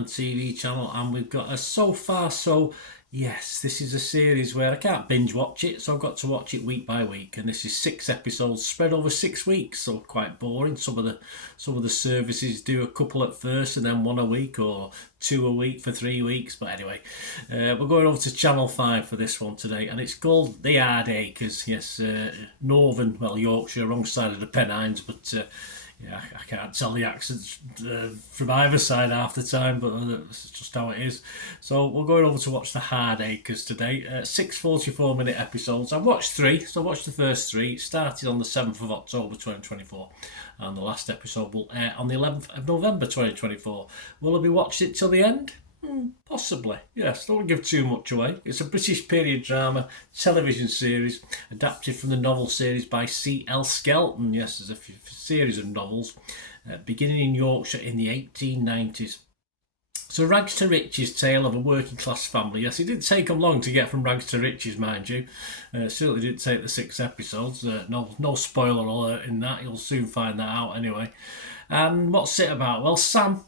Man TV channel, and we've got a So Far So Yes. This is a series where I can't binge watch it, so I've got to watch it week by week, and this is 6 episodes spread over 6 weeks, so quite boring. Some of the services do a couple at first and then one a week, or two a week for 3 weeks. But anyway, we're going over to Channel 5 for this one today, and it's called The Hardacres. Yes, Northern, well, Yorkshire, wrong side of the Pennines, but yeah, I can't tell the accents from either side half the time, but that's just how it is. So we're going over to watch The Hardacres today. 6 44-minute episodes. I've watched 3, so I watched the first 3. It started on the 7th of October 2024, and the last episode will air on the 11th of November 2024. Will I be watching it till the end? Possibly, yes. Don't give too much away. It's a British period drama television series adapted from the novel series by C.L. Skelton. Yes, there's a series of novels beginning in Yorkshire in the 1890s. So rags to riches tale of a working class family. Yes, it didn't take them long to get from rags to riches, mind you. Certainly didn't take the 6 episodes. No spoiler alert in that. You'll soon find that out anyway. And what's it about? Well, Sam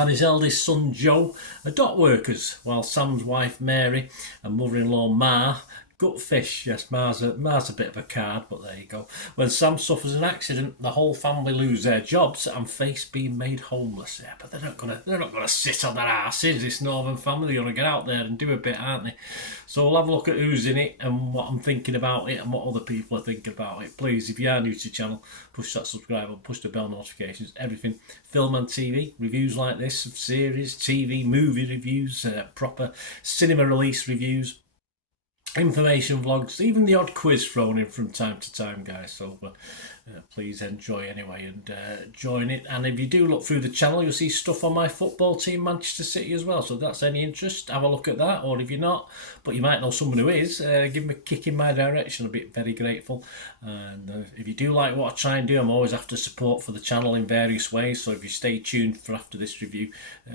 and his eldest son Joe are dock workers, while Sam's wife Mary and mother-in-law Ma gut fish. Yes, Ma's a bit of a card, but there you go. When Sam suffers an accident, the whole family lose their jobs and face being made homeless. Yeah, but they're not gonna sit on their asses. This northern family, they're gonna get out there and do a bit, aren't they? So we'll have a look at who's in it and what I'm thinking about it and what other people are thinking about it. Please, if you are new to the channel, push that subscribe button, push the bell notifications, everything. Film and TV, reviews like this of series, TV, movie reviews, proper cinema release reviews, information vlogs, even the odd quiz thrown in from time to time, guys. So please enjoy anyway and join it. And if you do look through the channel, you'll see stuff on my football team, Manchester City, as well. So if that's any interest, have a look at that. Or if you're not, but you might know someone who is, give them a kick in my direction. I'll be very grateful. And if you do like what I try and do, I'm always after support for the channel in various ways. So if you stay tuned for after this review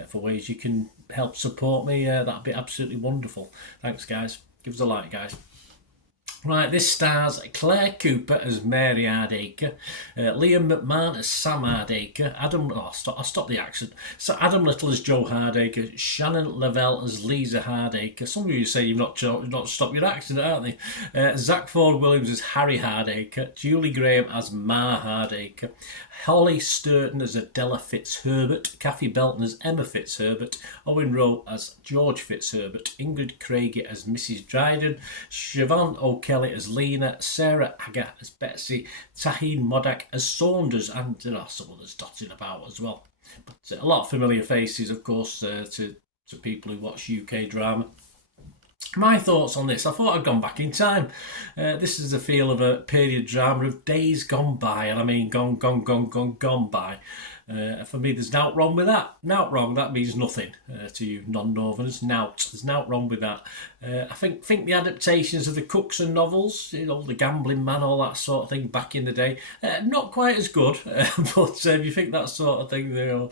for ways you can help support me, that'd be absolutely wonderful. Thanks, guys. Give us a like, guys. Right, this stars Claire Cooper as Mary Hardacre, Liam McMahon as Sam Hardacre, I'll stop the accent. So Adam Little as Joe Hardacre, Shannon Lavelle as Lisa Hardacre. Some of you say you've not stopped your accent, aren't they? Zach Ford Williams as Harry Hardacre, Julie Graham as Ma Hardacre, Holly Sturton as Adela Fitzherbert, Kathy Belton as Emma Fitzherbert, Owen Rowe as George Fitzherbert, Ingrid Craigie as Mrs. Dryden, Siobhan O'Kelly as Lena, Sarah Agger as Betsy, Taheen Modak as Saunders, and there are some others dotted about as well. But a lot of familiar faces, of course, to people who watch UK drama. My thoughts on this, I thought I'd gone back in time. This is the feel of a period drama of days gone by, and I mean gone by. For me, there's nought wrong with that. Nought wrong, that means nothing to you non-northerners. Nought, there's nought wrong with that. I think the adaptations of the Cookson novels, the Gambling Man, all that sort of thing back in the day, not quite as good. But if you think that sort of thing,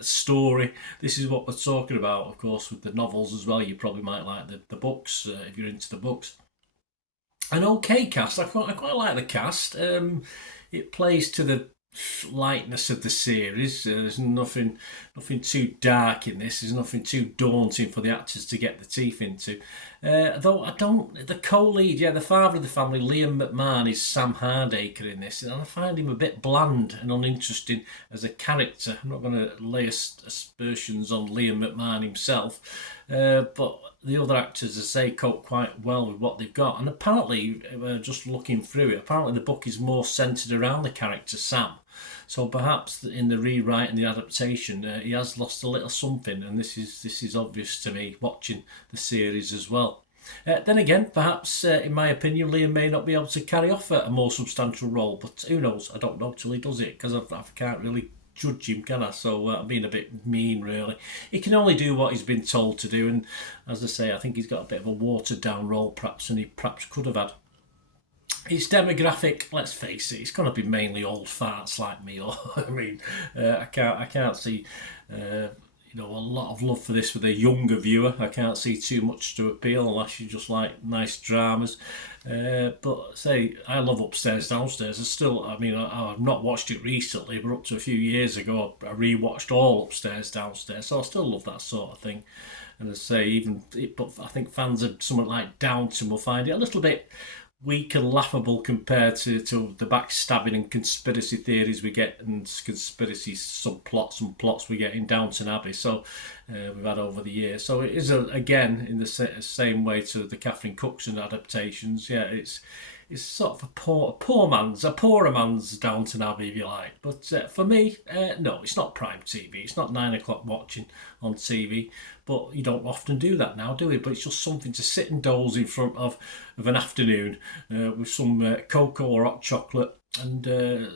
story, this is what we're talking about. Of course, with the novels as well, you probably might like the books if you're into the books. An okay cast. I quite like the cast. It plays to the lightness of the series. There's nothing too dark in this. There's nothing too daunting for the actors to get the teeth into. Though the co-lead, the father of the family, Liam McMahon, is Sam Hardacre in this, and I find him a bit bland and uninteresting as a character. I'm not going to lay aspersions on Liam McMahon himself, but the other actors, as I say, cope quite well with what they've got. And apparently, just looking through it, apparently the book is more centred around the character Sam. So perhaps in the rewrite and the adaptation, he has lost a little something, and this is obvious to me watching the series as well. Then again, perhaps, in my opinion, Liam may not be able to carry off a more substantial role, but who knows? I don't know till he does it, because I can't really judge him, can I? So I'm being a bit mean, really. He can only do what he's been told to do, and as I say, I think he's got a bit of a watered down role perhaps, and he perhaps could have had. His demographic, let's face it, it's going to be mainly old farts like me. Or I mean, I can't see a lot of love for this for the younger viewer. I can't see too much to appeal unless you just like nice dramas. But say I love Upstairs Downstairs. I've not watched it recently, but up to a few years ago, I rewatched all Upstairs Downstairs. So I still love that sort of thing. And I say but I think fans of something like Downton will find it a little bit weak and laughable compared to the backstabbing and conspiracy theories we get and conspiracy subplots and plots we get in Downton Abbey. So we've had over the years. So it is again in the same way to the Catherine Cookson adaptations. Yeah, it's sort of a poorer man's Downton Abbey, if you like. But for me, no, it's not prime TV. It's not 9 o'clock watching on TV. But you don't often do that now, do we? But it's just something to sit and doze in front of an afternoon with some cocoa or hot chocolate and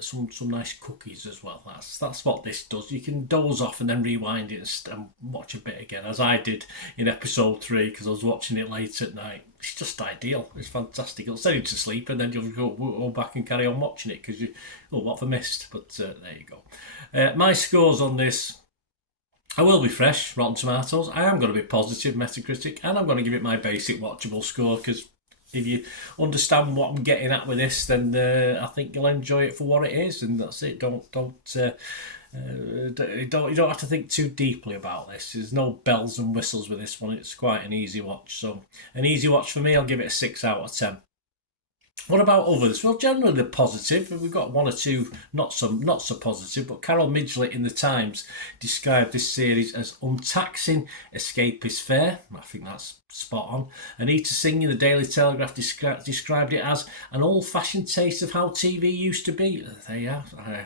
some nice cookies as well. That's what this does. You can doze off and then rewind it and watch a bit again, as I did in episode 3 because I was watching it late at night. It's just ideal. It's fantastic. It'll send you to sleep and then you'll go back and carry on watching it because what have I missed? But there you go. My scores on this. I will be fresh, Rotten Tomatoes. I am going to be positive, Metacritic, and I'm going to give it my basic watchable score because if you understand what I'm getting at with this, then I think you'll enjoy it for what it is, and that's it. You don't have to think too deeply about this. There's no bells and whistles with this one. It's quite an easy watch. So an easy watch for me. I'll give it a 6 out of 10. What about others? Well, generally they're positive. We've got one or two not so positive, but Carol Midgley in the Times described this series as untaxing escapist fare. I think that's spot on. Anita Singh in the Daily Telegraph described it as an old-fashioned taste of how TV used to be. There you are.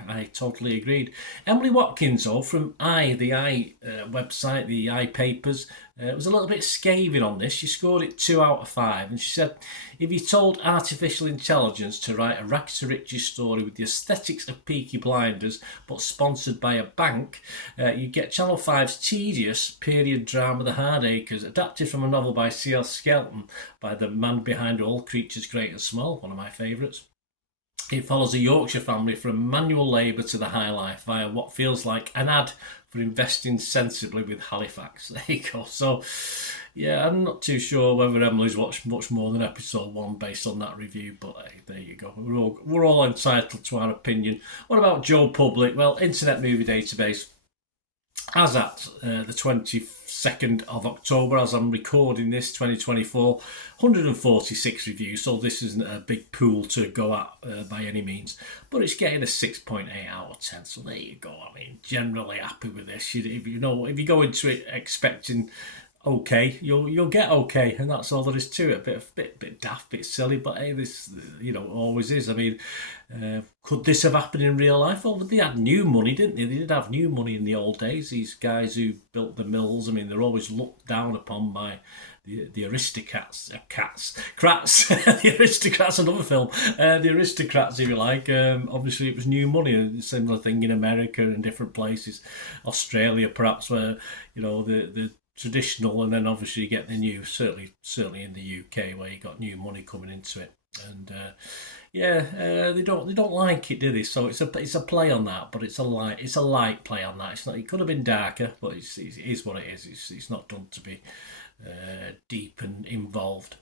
I totally agreed. Emily Watkins, from the website, the I Papers, was a little bit scathing on this. She scored it 2 out of 5, and she said, if you told artificial intelligence to write a rags to riches story with the aesthetics of Peaky Blinders, but sponsored by a bank, you'd get Channel 5's tedious period drama The Hardacres, adapted from a novel by C.L. Skelton, by the man behind All Creatures Great and Small, one of my favourites. It follows a Yorkshire family from manual labour to the high life via what feels like an ad for investing sensibly with Halifax. There you go. So, yeah, I'm not too sure whether Emily's watched much more than episode 1 based on that review, but hey, there you go. We're all entitled to our opinion. What about Joe Public? Well, Internet Movie Database, as at the 22nd of October, as I'm recording this, 2024, 146 reviews, so this isn't a big pool to go at by any means, but it's getting a 6.8 out of 10, so there you go. I mean, generally happy with this. If you go into it expecting okay, you'll get okay, and that's all there is to it. A bit daft, bit silly, but hey, this always is. I mean, could this have happened in real life? Well, they had new money, didn't they? They did have new money in the old days. These guys who built the mills, I mean, they're always looked down upon by the aristocrats, the aristocrats, another film, the aristocrats, if you like. Obviously, it was new money. A similar thing in America and different places, Australia, perhaps, where the traditional, and then obviously you get the new. Certainly in the UK, where you got new money coming into it, and they don't like it, do they? So it's a play on that, but it's a light play on that. It's not. It could have been darker, but it is what it is. It's not done to be deep and involved.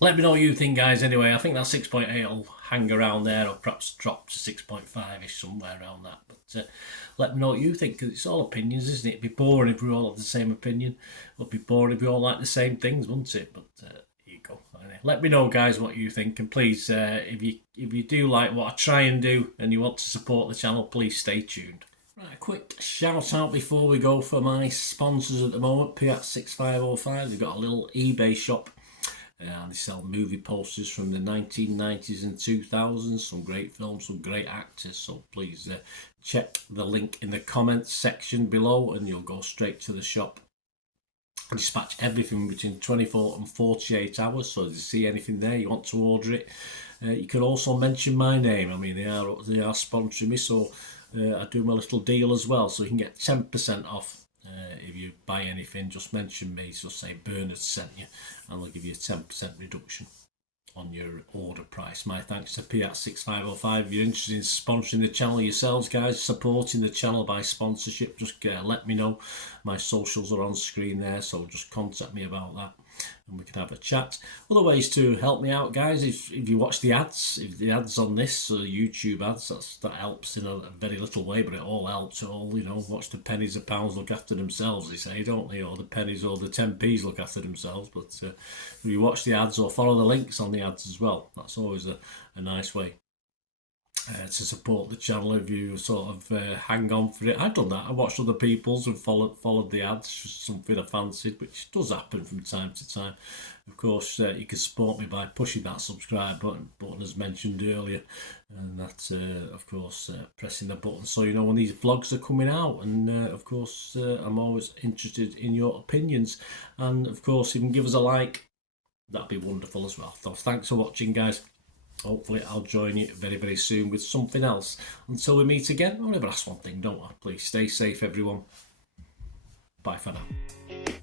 Let me know what you think, guys. Anyway, I think that 6.8 will hang around there, or perhaps drop to 6.5ish, somewhere around that. But let me know what you think, because it's all opinions, isn't it? It'd be boring if we all had the same opinion. It'd be boring if we all like the same things, wouldn't it? But here you go. Anyway, let me know, guys, what you think, and please, if you do like what I try and do, and you want to support the channel, please stay tuned. Right, a quick shout out before we go for my sponsors at the moment. Piat6505, they've got a little eBay shop. And they sell movie posters from the 1990s and 2000s, some great films, some great actors, so please check the link in the comments section below and you'll go straight to the shop. I dispatch everything between 24 and 48 hours, so if you see anything there, you want to order it, you can also mention my name. I mean, they are sponsoring me, so I do my little deal as well, so you can get 10% off. If you buy anything, just mention me, just say Bernard sent you, and they'll give you a 10% reduction. on your order price. My thanks to Piat6505. If you're interested in sponsoring the channel yourselves, guys, supporting the channel by sponsorship, just let me know. My socials are on screen there, so just contact me about that and we can have a chat. Other ways to help me out, guys, if you watch the ads, if the ads on this YouTube ads, that helps in a very little way, but it all helps. All, you know, watch the pennies and pounds look after themselves, they say, don't they? Or the pennies or the 10p's look after themselves. But if you watch the ads or follow the links on the ads as well, that's always a nice way to support the channel. If you sort of hang on for it, I've done that. I watched other people's and followed the ads, just something I fancied, which does happen from time to time. Of course, you can support me by pushing that subscribe button as mentioned earlier, and that's of course pressing the button so you know when these vlogs are coming out. And of course, I'm always interested in your opinions, and of course, if you can give us a like, that'd be wonderful as well. So thanks for watching, guys. Hopefully I'll join you very, very soon with something else. Until we meet again, I'll never ask one thing, don't I? Please stay safe, everyone. Bye for now.